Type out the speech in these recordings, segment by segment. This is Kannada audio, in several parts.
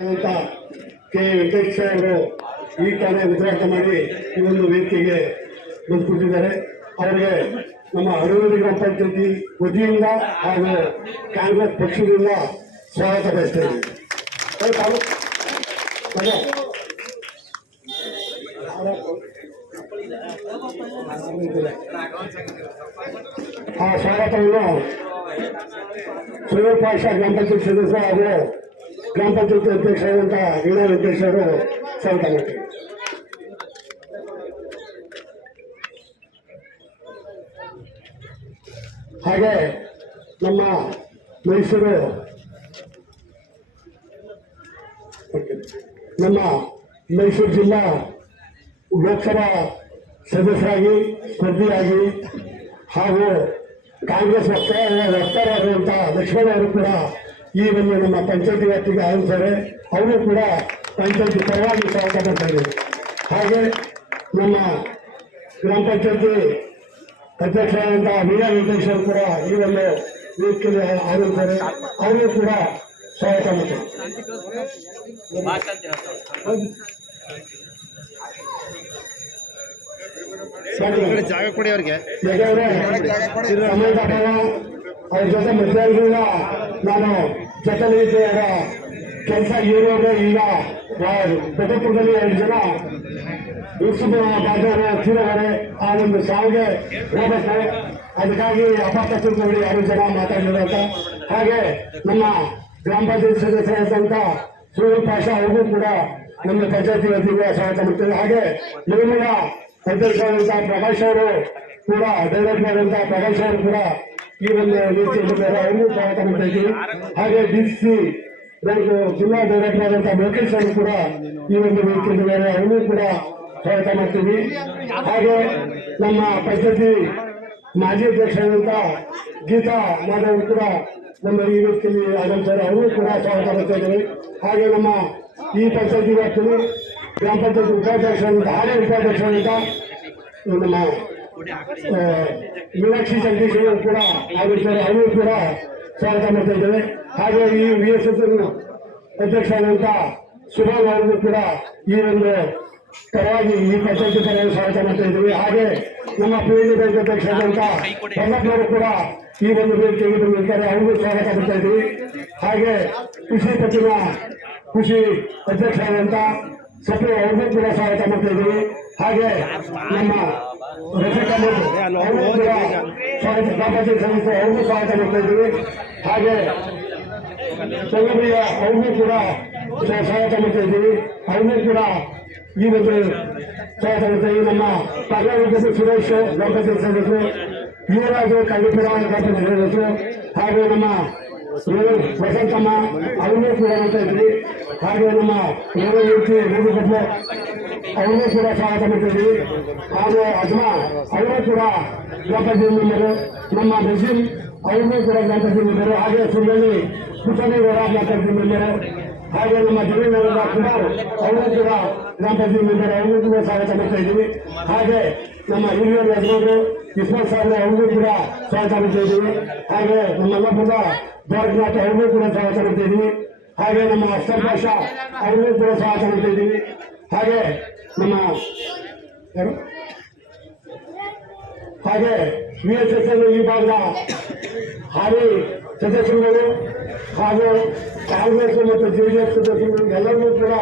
ಅಂತ ಕೆ ವೆಂಕಟೇಶ್ ಅವರು ಈ ತಾನೇ ಉದ್ಘಾಟನೆ ಮಾಡಿ ಈ ಒಂದು ವೇದಿಕೆಗೆ ಬಂದುಕೊಟ್ಟಿದ್ದಾರೆ. ಅವರಿಗೆ ನಮ್ಮ ಅರವಳ್ಳಿ ಗ್ರಾಮ ಪಂಚಾಯತಿ ವತಿಯಿಂದ ಹಾಗೂ ಕಾಂಗ್ರೆಸ್ ಪಕ್ಷದಿಂದ ಸ್ವಾಗತ ಬಯಸ್ತೇವೆ. ಆ ಸ್ವಾಗತವನ್ನು ಸುರೇಶ್ ಪಾಷಾ ಗ್ರಾಮ ಪಂಚಾಯತ್ ಸದಸ್ಯ ಹಾಗೂ ಗ್ರಾಮ ಪಂಚಾಯತಿ ಅಧ್ಯಕ್ಷರಾದಂಥ ವೀಣಾ ವೆಂಕಟೇಶ್ ಅವರು ಸ್ವಾಗತ ಮಾಡ್ತೀವಿ. ಹಾಗೆ ನಮ್ಮ ಮೈಸೂರು ಜಿಲ್ಲಾ ಲೋಕಸಭಾ ಸದಸ್ಯರಾಗಿ ಸ್ಪರ್ಧಿಯಾಗಿ ಹಾಗೂ ಕಾಂಗ್ರೆಸ್ ವಕ್ತಾರರಾದಂಥ ಲಕ್ಷ್ಮಣ ಅವರು ಕೂಡ ಈ ಒಂದು ನಮ್ಮ ಪಂಚಾಯತಿ ವ್ಯಾಪ್ತಿಗೆ ಆಗಮಿಸ್ತಾರೆ. ಅವರು ಕೂಡ ಪಂಚಾಯತಿ ಪರವಾಗಿ ಸ್ವಾಗತ ಮಾಡ್ತಾ ಇದ್ದಾರೆ. ಹಾಗೆ ನಮ್ಮ ಗ್ರಾಮ ಪಂಚಾಯತಿ ಅಧ್ಯಕ್ಷರಾದಂಥ ವೀಣಾ ವೆಂಕಟೇಶ್ ಅವರು ಕೂಡ ಈ ಒಂದು ವೇದಿಕೆಯಲ್ಲಿ ಆಗಮಿಸ್ತಾರೆ. ಅವರು ಕೂಡ ಸ್ವಾಗತ ಮಾಡ್ತಾರೆ. ಜಾಗ ಕೊಡಿ ಅವ್ರಿಗೆ. ಅವ್ರ ಜೊತೆ ಮಧ್ಯಾಹ್ನದಿಂದ ನಾನು ಜೊತೆಲಿದ್ದ ಕೆಲಸ ಇರೋರು ಈಗ ಬೆಟ್ಟಪುರದಲ್ಲಿ 2 ಜನ ತೀರಗಡೆ ಆ ಒಂದು ಸಾವಿಗೆ ಹೋಗಬೇಕು. ಅದಕ್ಕಾಗಿ ಅಪಾತದಲ್ಲಿ 2 ಜನ ಮಾತಾಡಿದ್ರು ಅಂತ. ಹಾಗೆ ನಮ್ಮ ಗ್ರಾಮ ಪಂಚಾಯತ್ ಸದಸ್ಯರಾದಂಥ ಸುರೇಶ್ ಪಾಷಾ ಅವ್ರಿಗೂ ಕೂಡ ನಮ್ಮ ಪಂಚಾಯತಿ ವತಿಯಿಂದ ಸ್ವಾಗತ ಮಾಡ್ತೇವೆ. ಹಾಗೆ ನಿರ್ಮಲ ಅಧ್ಯಕ್ಷರಾದಂಥ ಪ್ರಕಾಶ್ ಅವರು ಕೂಡ ಡೈರೆಕ್ಟರ್ ಆದಂಥ ಪ್ರಕಾಶ್ ಅವರು ಕೂಡ ಈ ಒಂದು ವೇದಿಕೆಯಲ್ಲಿದ್ದಾರೆ. ಅವರಿಗೂ ಸ್ವಾಗತ ಮಾಡ್ತಾ ಇದ್ದೀವಿ. ಹಾಗೆ DCC ಬ್ಯಾಂಕ್ ಜಿಲ್ಲಾ ಡೈರೆಕ್ಟರ್ ಆದಂಥ ಲೋಕೇಶ್ ಅವರು ಕೂಡ ಈ ಒಂದು ವೇದಿಕೆಯಲ್ಲಿದ್ದಾರೆ. ಅವರಿಗೂ ಕೂಡ ಸ್ವಾಗತ ಮಾಡ್ತೀವಿ. ಹಾಗೆ ನಮ್ಮ ಪಂಚಾಯತಿ ಮಾಜಿ ಅಧ್ಯಕ್ಷರಾದಂಥ ಗೀತಾ ಮಾಧವ್ ಕೂಡ ನಮ್ಮ ಈ ವೇದಿಕೆಯಲ್ಲಿ ಆಗಮಿಸ್ತಾರೆ. ಅವರು ಕೂಡ ಸ್ವಾಗತ ಮಾಡ್ತಾ ಇದ್ದೀವಿ. ಹಾಗೆ ನಮ್ಮ ಈ ಪಂಚಾಯತಿ ವ್ಯಾಪ್ತಿಯಲ್ಲಿ ಗ್ರಾಮ ಪಂಚಾಯತಿ ಉಪಾಧ್ಯಕ್ಷರಾದಂಥ ಉಪಾಧ್ಯಕ್ಷರಾದಂಥ ನಮ್ಮ ಮೀನಾಕ್ಷಿ ಜಗದೀಶ್ ಅವರು ಕೂಡ ಆಗಮಿಸ್ತಾರೆ. ಅವರು ಕೂಡ ಸ್ವಾಗತ ಮಾಡ್ತಾ ಇದ್ದೇವೆ. ಹಾಗೆ ಈ VSS ಅಧ್ಯಕ್ಷರಾದಂಥ ಸುಭಾನ್ ಅವರಿಗೂ ಕೂಡ ಈ ಒಂದು ಪರವಾಗಿ ಈ ಪಂಚಾಯತಿ ಪರವಾಗಿ ಸ್ವಾಗತ ಮಾಡ್ತಾ ಇದ್ದೀವಿ. ಹಾಗೆ ನಮ್ಮ PNB ಬ್ಯಾಂಕ್ ಅಧ್ಯಕ್ಷರಾದಂಥ ಪ್ರಮೋದ್ ಕೂಡ ಈ ಒಂದು ವೇದಿಕೆಗೆ ಬಂದಿರ್ತಾರೆ. ಅವ್ರಿಗೂ ಸ್ವಾಗತ ಮಾಡ್ತಾ ಇದ್ದೀವಿ. ಹಾಗೆ ಕೃಷಿ ಅಧ್ಯಕ್ಷರಾದಂಥ ಸಪ್ರೆ ಅವ್ರಿಗೂ ಕೂಡ ಸ್ವಾಗತ ಮಾಡ್ತಾ ಇದ್ದೀವಿ. ಹಾಗೆ ನಮ್ಮ ರಫೀಕ್ ಅಹಮದ್ ಅವ್ರಿಗೂ ಕೂಡ ಗ್ರಾಮ ಪಂಚಾಯತ್ ಸದಸ್ಯರು ಅವ್ರಿಗೂ ಸ್ವಾಗತ ಮಾಡ್ತಾ ಇದ್ದೀವಿ. ಹಾಗೆ ಸಂಗಮಿಯ ಅವ್ರಿಗೂ ಕೂಡ ಸ್ವಾಗತ ಮಾಡ್ತಾ ಇದ್ದೀವಿ. ಅವ್ರಿಗೂ ಕೂಡ ಈ ಒಂದು ಸ್ವಾಗತ ಮಾಡ್ತಾ ಇದ್ದೀವಿ. ನಮ್ಮ ಪರ್ಯಾಯ ಸುರೇಶ್ ಗ್ರಾಮ ಪಂಚಾಯತ್ ಸದಸ್ಯರು, ಯುವರಾಜು ಕಳ್ಳಿಪುರ ಗ್ರಾಮ ಪಂಚಾಯತ್ ಸದಸ್ಯರು, ಹಾಗೂ ನಮ್ಮ ವಸಂತಮ್ಮ ಅವ್ರಿಗೂ ಕೂಡ ಮಾಡ್ತಾ ಇದ್ವಿ. ಹಾಗೆ ನಮ್ಮ ಮೂರ್ತಿ ರೂಢಿಪಟ್ಲು ಅವ್ರಿಗೂ ಕೂಡ ಸ್ವಾಗತ ಮಾಡ್ತಿದ್ವಿ. ಹಾಗೂ ಅಜ್ಮಾ ಅವರು ಕೂಡ ಗ್ರಾಮ ಪಂಚಾಯತ್ ಮೆಂಬರು, ನಮ್ಮ ನಜೀಮ್ ಅವ್ರಿಗೂ ಕೂಡ ಗ್ರಾಮ ಪಂಚಾಯತ್ ಮೆಂಬರು, ಹಾಗೆ ಸುಳ್ಳಳ್ಳಿ ಪುಟ್ಟನೇಗೌಡ ಗ್ರಾಮ ಪಂಚಾಯತ್ ಮೆಂಬರು, ಹಾಗೆ ನಮ್ಮ ಜಮೀನಗರದ ಕುಮಾರ್ ಅವರು ಕೂಡ ಗ್ರಾಮ ಪಂಚಾಯತ್ ಮೆಂಬರ್, ಅವ್ರಿಗೂ ಕೂಡ ಸ್ವಾಗತ ಮಾಡ್ತಾ ಇದ್ದೀವಿ. ಹಾಗೆ ನಮ್ಮ ಹಿರಿಯರು ಯಜಮಾನರು ಇಸ್ಮಾಲ್ ಸಾಹೇಬ್ ಅವ್ರಿಗೂ ಕೂಡ ಸ್ವಾಗತ ಮಾಡ್ತಾ ಇದ್ದೀವಿ. ಹಾಗೆ ನಮ್ಮ ಅಲ್ಲಪುರ ದ್ವಾರಕನಾಥ್ ಅವ್ರಿಗೂ ಕೂಡ ಸ್ವಾಗತ ಮಾಡ್ತಾ ಇದ್ದೀವಿ. ಹಾಗೆ ನಮ್ಮ ಅಫ್ಸರ್ ಪಾಷಾ ಅವ್ರಿಗೂ ಕೂಡ ಸ್ವಾಗತ ಮಾಡ್ತಾ ಇದ್ದೀವಿ. ಹಾಗೆ ನಮ್ಮ VSS ಈ ಭಾಗದ ಹಾಲಿ ಸದಸ್ಯರುಗಳು ಹಾಗೂ ಕಾಂಗ್ರೆಸ್ ಮತ್ತು JDS ಸದಸ್ಯರು ಎಲ್ಲರಿಗೂ ಕೂಡ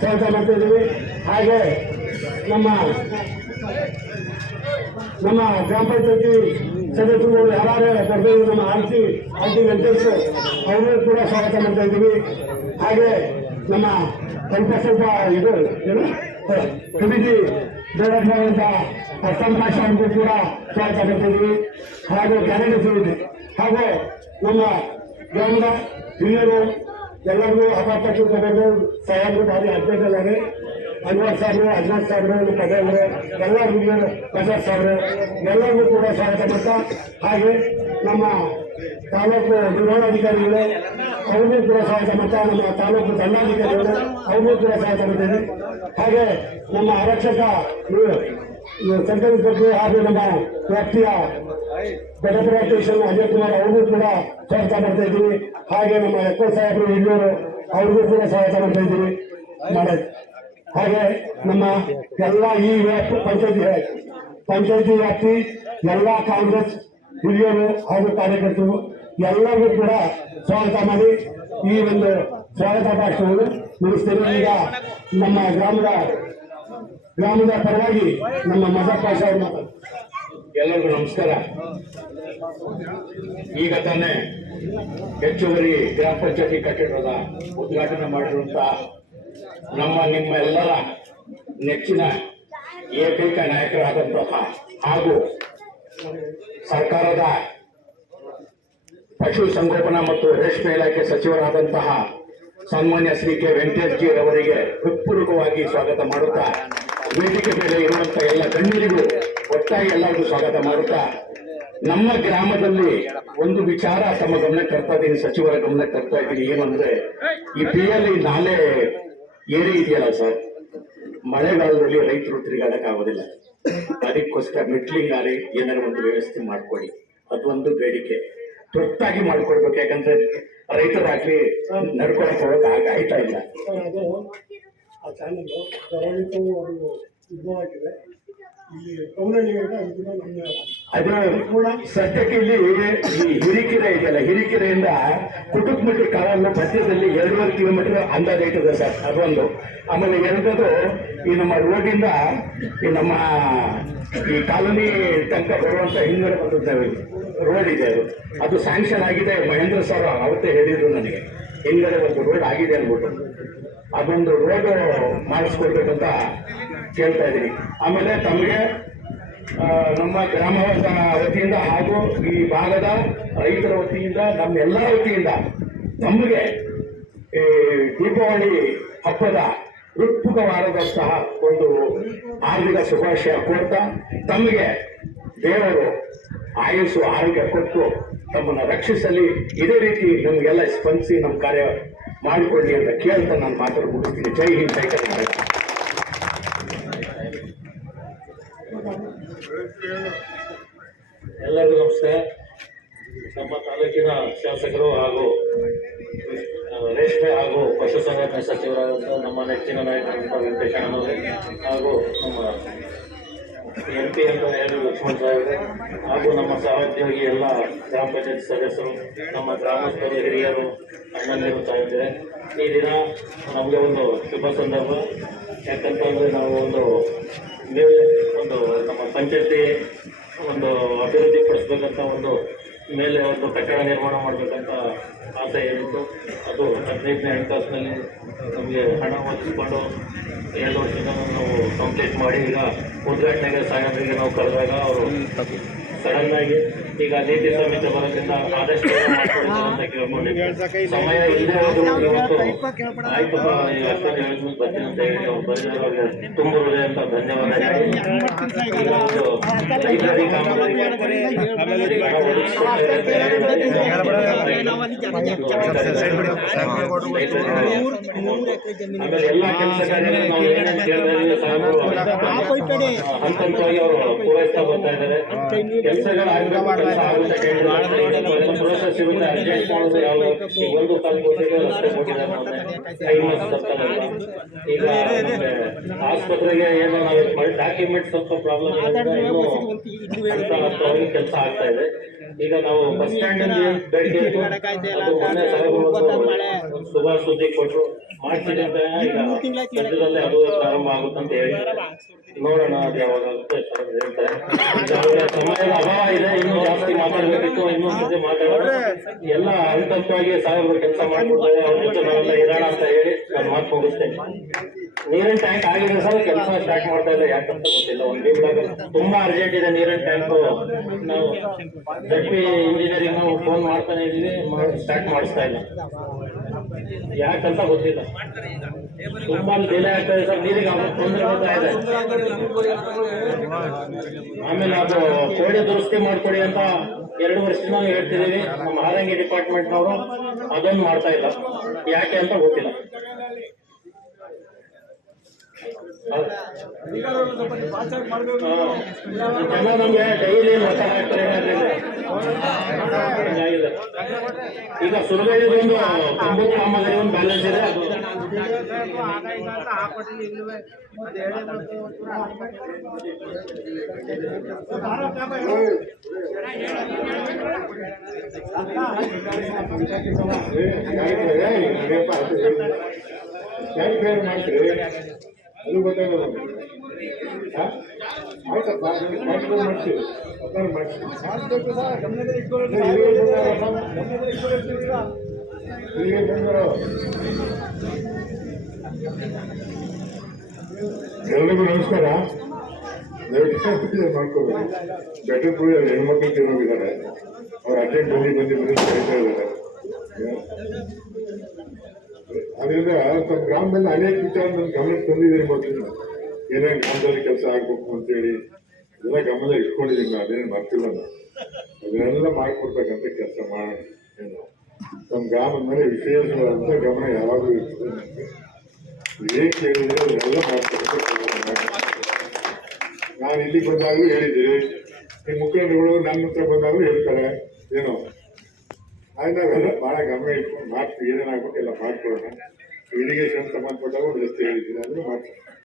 ಸ್ವಾಗತ ಮಾಡ್ತಾ ಇದ್ದೀವಿ. ಹಾಗೆ ನಮ್ಮ ಗ್ರಾಮ ಪಂಚಾಯತಿ ಸದಸ್ಯರು ಯಾರೇ ಬರ್ಬೋದು, ನಮ್ಮ ಆರ್ಟಿ ವೆಂಕಟೇಶ್ ಅವರು ಕೂಡ ಸ್ವಾಗತ ಮಾಡ್ತಾ ಇದ್ದೀವಿ. ಹಾಗೆ ನಮ್ಮ ಸ್ವಲ್ಪ ಇದು ಕಮಿಟಿ ಡೈರೆಕ್ಟರ್ ಆದಂಥ ಅಸ್ಸಾಂ ಪಾಷಾ ಅವ್ರಿಗೂ ಕೂಡ ಸ್ವಾಗತ ಮಾಡ್ತಾ ಇದ್ದೀವಿ. ಹಾಗೂ ಕ್ಯಾನಡ ಸಮಿತಿ ಹಾಗೂ ನಮ್ಮ ಗ್ರಾಮದ ಹಿರಿಯರು ಎಲ್ಲರಿಗೂ ಅಪಾರ್ಟ್ಮೆಂಟ್ ತಗೊಂಡು ಸಾಹೇಬರು ಭಾರಿ ಅಧ್ಯಕ್ಷರಾಗಿ ಅನ್ವರ್ ಸಾಹೇಬರು, ಅಜ್ಮತ್ ಸಾಹೇಬರು, ಪಟೇಲ್ರು, ಎಲ್ಲ ಹಿರಿಯರು, ಪ್ರಸಾದ್ ಸಾಹೇಬರು ಎಲ್ಲರಿಗೂ ಕೂಡ ಸ್ವಾಗತ ಮಾಡ್ತಾ, ಹಾಗೆ ನಮ್ಮ ತಾಲೂಕು ನಿರ್ವಹಣಾಧಿಕಾರಿಗಳು ಅವ್ರಿಗೂ ಕೂಡ ಸ್ವಾಗತ ಮಾಡ್ತಾ, ನಮ್ಮ ತಾಲೂಕು ದಂಡಾಧಿಕಾರಿಗಳು ಅವ್ರಿಗೂ ಕೂಡ ಸ್ವಾಗತ ಮಾಡ್ತೇವೆ. ಹಾಗೆ ನಮ್ಮ ಆರಕ್ಷಕ ಸರ್ಕಾರಿ ಬಗ್ಗೆ ಹಾಗೂ ನಮ್ಮ ವ್ಯಾಪ್ತಿಯ ಬೆಟ್ಟಪುರ ಸ್ಟೇಷನ್ ಅಜಯ್ ಕುಮಾರ್ ಅವ್ರಿಗೂ ಕೂಡ ಸ್ವಾಗತ ಮಾಡ್ತಾ ಇದ್ದೀವಿ. ಹಾಗೆ ನಮ್ಮ ಎಕ್ಕೋ ಸಾಹೇಬರು ಹಿರಿಯರು ಅವ್ರಿಗೂ ಕೂಡ ಸ್ವಾಗತ ಮಾಡ್ತಾ ಇದ್ದೀವಿ. ಹಾಗೆ ನಮ್ಮ ಎಲ್ಲ ಈ ಪಂಚಾಯತಿ ವ್ಯಾಪ್ತಿ ಎಲ್ಲ ಕಾಂಗ್ರೆಸ್ ಹಿರಿಯರು ಹಾಗೂ ಕಾರ್ಯಕರ್ತರು ಎಲ್ಲರಿಗೂ ಕೂಡ ಸ್ವಾಗತ ಮಾಡಿ ಈ ಒಂದು ಸ್ವಾಗತ ಭಾಷಣವನ್ನು ಮುಗಿಸ್ತೇನೆ. ಈಗ ನಮ್ಮ ಗ್ರಾಮದ ಪರವಾಗಿ ನಮ್ಮ ಮಜಪ್ಪ ಸಾಹೇಬ್ ಮಾತಾಡ್ತಾರೆ. ಎಲ್ಲರಿಗೂ ನಮಸ್ಕಾರ. ಈಗ ತಾನೇ ಹೆಚ್ಚುವರಿ ಗ್ರಾಮ ಪಂಚಾಯತಿ ಕಟ್ಟಡದ ಉದ್ಘಾಟನೆ ಮಾಡಿರುವಂತಹ ನಿಮ್ಮ ಎಲ್ಲರ ನೆಚ್ಚಿನ ಏಕೈಕ ನಾಯಕರಾದಂತಹ ಹಾಗೂ ಸರ್ಕಾರದ ಪಶು ಸಂಗೋಪನಾ ಮತ್ತು ರೇಷ್ಮೆ ಇಲಾಖೆ ಸಚಿವರಾದಂತಹ ಸನ್ಮಾನ್ಯ ಶ್ರೀ ಕೆ ವೆಂಕಟೇಶ್ ಜಿ ಅವರಿಗೆ ಹೃತ್ಪೂರ್ವಕವಾಗಿ ಸ್ವಾಗತ ಮಾಡುತ್ತಾ, ವೇದಿಕೆ ಮೇಲೆ ಇರುವಂತಹ ಎಲ್ಲ ಗಣ್ಯರಿಗೂ ಒಟ್ಟಾಗಿ ಎಲ್ಲರಿಗೂ ಸ್ವಾಗತ ಮಾಡುತ್ತಾ, ನಮ್ಮ ಗ್ರಾಮದಲ್ಲಿ ಒಂದು ವಿಚಾರ ತಮ್ಮ ಗಮನಕ್ಕೆ ತರ್ತಾ ಇದ್ದೀನಿ, ಸಚಿವರ ಗಮನಕ್ಕೆ ತರ್ತಾ ಇದ್ದೀನಿ. ಏನು ಅಂದ್ರೆ ಈ PLI ನಾಲೆ ಏರಿ ಇದೆಯಲ್ಲ ಸರ್, ಮಳೆಗಾಲದಲ್ಲಿ ರೈತರು ತಿರುಗಾಡಕ್ ಆಗೋದಿಲ್ಲ. ಅದಕ್ಕೋಸ್ಕರ ಮೆಟ್ಲಿಂಗ್ ನಾಲೆ ಏನಾದ್ರು ಒಂದು ವ್ಯವಸ್ಥೆ ಮಾಡ್ಕೊಡಿ, ಅದೊಂದು ಬೇಡಿಕೆ ತುರ್ತಾಗಿ ಮಾಡ್ಕೊಡ್ಬೇಕು. ಯಾಕಂದ್ರೆ ರೈತರಾಗ್ಲಿ ನಡ್ಕೊಳಕ್ ಹೋಗಕ್ ಆಯ್ತಾ ಇಲ್ಲ. ಅದು ಆ ಚಾನಲ್ ದೊರಳಿತು, ಅದು ಇದಾಗಿದೆ. ಇಲ್ಲಿ ಅದು ಕೂಡ ಸದ್ಯಕ್ಕೆ ಇಲ್ಲಿ ಈ ಹಿರಿಕೆರೆ ಇದೆಯಲ್ಲ, ಹಿರಿಕೆರೆಯಿಂದ ಕುಟುಂಬಮಟ್ಟಿ ಕಾಲನ್ನು ಮಧ್ಯದಲ್ಲಿ 2.5 ಕಿಲೋಮೀಟರ್ ಅಂದಾಜು ಐತದೆ ಸರ್, ಅದೊಂದು. ಆಮೇಲೆ ಎರಡದು ಈ ನಮ್ಮ ರೋಡಿಂದ ಈ ನಮ್ಮ ಈ ಕಾಲೋನಿ ತನಕ ಬರುವಂತ ಹಿಂಗಡೆ ಬಂದಿದ್ದೇವೆ ರೋಡ್ ಇದೆ, ಅದು ಸ್ಯಾಂಕ್ಷನ್ ಆಗಿದೆ. ಮಹೇಂದ್ರ ಸರ್ ಅವತ್ತೇ ಹೇಳಿದ್ರು ನನಗೆ, ಹಿಂಗಡೆ ಒಂದು ರೋಡ್ ಆಗಿದೆ ಅಂದ್ಬಿಟ್ಟು. ಅದೊಂದು ರೋಡ್ ಮಾಡಿಸ್ಕೊಡ್ಬೇಕಂತ ಕೇಳ್ತಾ ಇದ್ದೀನಿ. ಆಮೇಲೆ ತಮಗೆ ನಮ್ಮ ಗ್ರಾಮದ ವತಿಯಿಂದ ಹಾಗೂ ಈ ಭಾಗದ ರೈತರ ವತಿಯಿಂದ, ನಮ್ಮೆಲ್ಲರ ವತಿಯಿಂದ ತಮಗೆ ದೀಪಾವಳಿ ಹಬ್ಬದ ಹೃತ್ಪುಕವಾದಂತಹ ಒಂದು ಆರ್ಥಿಕ ಶುಭಾಶಯ ಕೋರ್ತಾ, ತಮಗೆ ದೇವರು ಆಯುಸ್ಸು ಆರೋಗ್ಯ ಕೊಟ್ಟು ತಮ್ಮನ್ನು ರಕ್ಷಿಸಲಿ, ಇದೇ ರೀತಿ ನಮಗೆಲ್ಲ ಸ್ಪಂದಿಸಿ ನಮ್ಮ ಕಾರ್ಯ ಮಾಡಿಕೊಳ್ಳಿ ಅಂತ ಕೇಳ್ತಾ ನಾನು ಮಾತಾಡಿ ಮುಗಿಸ್ತೀನಿ. ಜೈ ಹಿಂದ್, ಜೈ ಕರ್ನಾಟಕ. ಎಲ್ಲರಿಗೂ ನಮಸ್ಕಾರ. ನಮ್ಮ ತಾಲೂಕಿನ ಶಾಸಕರು ಹಾಗೂ ರೇಷ್ಮೆ ಹಾಗೂ ಪಶುಸಂಗೋಪನೆ ಸಚಿವರಾದಂಥ ನಮ್ಮ ನೆಚ್ಚಿನ ನಾಯಕರಾದಂಥ ವೆಂಕಟೇಶಣ್ಣನವರು ಹಾಗೂ ನಮ್ಮ MP ಅಂತ ಹೇಳಿ ಲಕ್ಷ್ಮಣ್ ಸಾಹೇಬರು ಹಾಗೂ ನಮ್ಮ ಸಹೋದ್ಯೋಗಿ ಎಲ್ಲ ಗ್ರಾಮ ಪಂಚಾಯತ್ ಸದಸ್ಯರು, ನಮ್ಮ ಗ್ರಾಮಸ್ಥರು, ಹಿರಿಯರು, ಅಣ್ಣಂದಿರು ತಾಯಿದ್ದಾರೆ. ಈ ದಿನ ನಮಗೆ ಒಂದು ಶುಭ ಸಂದರ್ಭ. ಯಾಕಂತಂದರೆ ನಾವು ಒಂದು ನಮ್ಮ ಪಂಚಾಯತಿ ಒಂದು ಅಭಿವೃದ್ಧಿ ಪಡಿಸ್ಬೇಕಂತ ಒಂದು ಮೇಲೆ ಒಂದು ಕಟ್ಟಡ ನಿರ್ಮಾಣ ಮಾಡಬೇಕಂತ ಆಸೆ ಏನಿತ್ತು, ಅದು 15ನೇ ಹಣಕಾಸಿನಲ್ಲಿ ನಮಗೆ ಹಣ ಒದಗಿಸ್ಕೊಂಡು 2 ವರ್ಷದಿಂದ ನಾವು ಕಂಪ್ಲೀಟ್ ಮಾಡಿ ಈಗ ಉದ್ಘಾಟನೆಗೆ ಸಾಹೇಬರಿಗೆ ನಾವು ಕರೆದಾಗ ಅವರು ಸಡನ್ನಾಗಿ ಈಗ ನೀತಿ ಸಂಹಿತೆ ಬರೋದ್ರಿಂದ ಆದಷ್ಟು ಮಾಡ್ಕೊಡ್ತಾರೆ ಅಂತ ಕೇಳ್ಕೊಂಡಿದ್ದೆ. ಸಮಯ ಇಲ್ಲದೆ ಹೋದ್ರು ಇವತ್ತು ಆಯ್ತಪ್ಪ, ಈಗ ಅಷ್ಟೊಂದು ಹೇಳಿದ್ಮೇಲೆ ಬರ್ತೀನಿ ಅಂತ ಹೇಳಿ ಅವ್ರು ಬಂದಿರೋರಿಗೆ ತುಂಬ ಹೃದಯ ಅಂತ ಧನ್ಯವಾದ. ಈಗ ಒಂದು ಲೈಬ್ರರಿ ಕಾಮಗಾರಿಗೆ ಆಮೇಲೆ ಎಲ್ಲ ಕೆಲಸ ಕಾರ್ಯಗಳು ನಾವು ಏನೇನು ಕೇಳಿದ್ರೆ ಹಂತವಾಗಿ ಅವರು ಪೂರೈಸ್ತಾ ಬರ್ತಾ ಇದ್ದಾರೆ. ಕೆಲಸಗಳು ಪ್ರೋಸೆಸ್ ಇರುತ್ತೆ, ಅರ್ಜೆಂಟ್ ಮಾಡೋದು ಯಾವ ಒಂದು ತಾಲೂಕಿಗೆ ರಸ್ತೆ ಕೊಟ್ಟಿದ್ದಾರೆ. ಈಗ ಆಸ್ಪತ್ರೆಗೆ ಏನೋ ನಾವು ಡಾಕ್ಯುಮೆಂಟ್ ಸ್ವಲ್ಪ ಪ್ರಾಬ್ಲಮ್ ಹಂತವಾಗಿ ಕೆಲಸ ಆಗ್ತಾ ಇದೆ. ಈಗ ನಾವು ಬಸ್ ಸ್ಟ್ಯಾಂಡ್ ಅಲ್ಲಿ ಬೆಳಿಗ್ಗೆ ಮೊನ್ನೆ ಶುಭ ಸುದ್ದಿ ಕೊಟ್ಟರು, ಮಾಡ್ತೀನಿ ಅಂತ. ಈಗ ಸದ್ಯದಲ್ಲೇ ಅದು ಪ್ರಾರಂಭ ಆಗುತ್ತಂತ ಹೇಳಿ ನೋಡೋಣ, ಅದು ಯಾವಾಗ ಆಗುತ್ತೆ ಹೇಳ್ತಾರೆ. ಸಮಯದ ಅಭಾವ ಇದೆ, ಇನ್ನೂ ಜಾಸ್ತಿ ಮಾತಾಡಬೇಕಿತ್ತು, ಇನ್ನೊಂದು ಸತಿ ಮಾತಾಡೋಣ. ಎಲ್ಲ ಹಂತವಾಗಿ ಸಾಹೇಬರು ಕೆಲಸ ಮಾಡ್ಕೊಡ್ತಾರೆ, ಅವ್ರ ಜೊತೆ ನಾವೆಲ್ಲ ಇರೋಣ ಅಂತ ಹೇಳಿ ನಾನು ಮಾತು ಮುಗಿಸ್ತೇನೆ. ನೀರಿನ ಟ್ಯಾಂಕ್ ಆಗಿದೆ ಸರ್, ಕೆಲಸ ಸ್ಟಾರ್ಟ್ ಮಾಡ್ತಾ ಇಲ್ಲ, ಯಾಕಂತ ಗೊತ್ತಿಲ್ಲ. ಒಂದು ತಿಂಗಳಾಗ ತುಂಬಾ ಅರ್ಜೆಂಟ್ ಇದೆ ನೀರಿನ ಟ್ಯಾಂಕ್. ನಾವು ZP ಇಂಜಿನಿಯರಿಂಗ್ ನಾವು ಫೋನ್ ಮಾಡ್ತಾನೆ ಇದೀವಿ, ಸ್ಟಾರ್ಟ್ ಮಾಡಿಸ್ತಾ ಇಲ್ಲ, ಯಾಕಂತ ಗೊತ್ತಿಲ್ಲ. ತುಂಬಾ ಡಿಲೇ ಆಗ್ತಾ ಇದೆ ಸರ್, ನೀರಿಗೆ ತೊಂದರೆ ಬರ್ತಾ ಇದೆ. ಆಮೇಲೆ ಅದು ಕೋಳಿ ದುರಸ್ತಿ ಮಾಡ್ಕೊಡಿ ಅಂತ 2 ವರ್ಷದಿಂದ ನಾವು ಹೇಳ್ತಿದ್ದೀವಿ. ನಮ್ಮ ಆರಂಗಿ ಡಿಪಾರ್ಟ್ಮೆಂಟ್ನವರು ಅದೊಂದು ಮಾಡ್ತಾ ಇಲ್ಲ, ಯಾಕೆ ಅಂತ ಗೊತ್ತಿಲ್ಲ. ಜನ ನಮ್ಗೆ ಡೈಲಿ ಒತ್ತಡ ಹಾಕ್ತಾರೆ ಹಿಂಗಾಗಿದೆ. ಈಗ ಸುರಗೈದೊಂದು 90 ಗ್ರಾಮದಲ್ಲಿ ಒಂದು ಬ್ಯಾಲೆನ್ಸ್ ಇದೆ ಅದು ಮಾಡ್ತೀರಿ ಅದು ಗೊತ್ತಾಗೋದು ಆಯ್ತಪ್ಪ ಮಾಡ್ತೀವಿ ಎಲ್ರಿಗೂ ನಮಸ್ಕಾರ. ದಯವಿಟ್ಟು ಮಾಡ್ಕೋಬೇಕು. ಬೆಟ್ಟಪುಳಿಯಲ್ಲಿ ಹೆಣ್ಮಕ್ಳು ತಿನ್ನೋಗಿದ್ದಾರೆ. ಅವ್ರು ಅರ್ಜೆಂಟ್ ಬಂದು ಕರೀತಾ ಇದ್ದಾರೆ. ಅದರಿಂದ ನಮ್ಮ ಗ್ರಾಮದಲ್ಲಿ ಅನೇಕ ವಿಚಾರ ನನ್ನ ಗಮನಕ್ಕೆ ತಂದಿದ್ದೀನಿ ಮೊದಲು. ಏನೇನು ಗ್ರಾಮದಲ್ಲಿ ಕೆಲಸ ಆಗ್ಬೇಕು ಅಂತೇಳಿ ಎಲ್ಲ ಗಮನ ಇಟ್ಕೊಂಡಿದ್ದೀನಿ. ಅದೇನು ಮರ್ತಿಲ್ಲ ನಾನು. ಅದನ್ನೆಲ್ಲ ಮಾಡಿಕೊಡ್ಬೇಕಂತ ಕೆಲಸ ಮಾಡೋಣ. ಏನು ನಮ್ಮ ಗ್ರಾಮದ ಮೇಲೆ ವಿಶೇಷವಾದಂಥ ಗಮನ ಯಾವಾಗಲೂ ಇರ್ತದೆ. ನನಗೆ ಏನ್ ಕೇಳಿದ್ರೆ ಅದನ್ನೆಲ್ಲ ಮಾಡ್ಕೊಡ್ಬೇಕು. ನಾನು ಇಲ್ಲಿಗೆ ಬಂದಾಗಲೂ ಹೇಳಿದ್ದೀರಿ, ಈ ಮುಖಂಡರುಗಳು ನನ್ನ ಹತ್ರ ಬಂದಾಗಲೂ ಹೇಳ್ತಾರೆ ಏನೋ ಆಯ್ತು. ನಾವೆಲ್ಲ ಭಾಳ ಗಮನ ಇಟ್ಕೊಂಡು ಮಾಡ್ತೀವಿ. ಏನೇನಾಗಬೇಕು ಎಲ್ಲ ಮಾಡ್ಕೊಳ್ಳೋಣ. ಇರಿಗೇಷನ್ ಸಂಬಂಧಪಟ್ಟಾಗ ಒಂದು ರಸ್ತೆ ಹೇಳಿದ್ದೀರಿ ಅದನ್ನು ಮಾಡ್ತೀವಿ.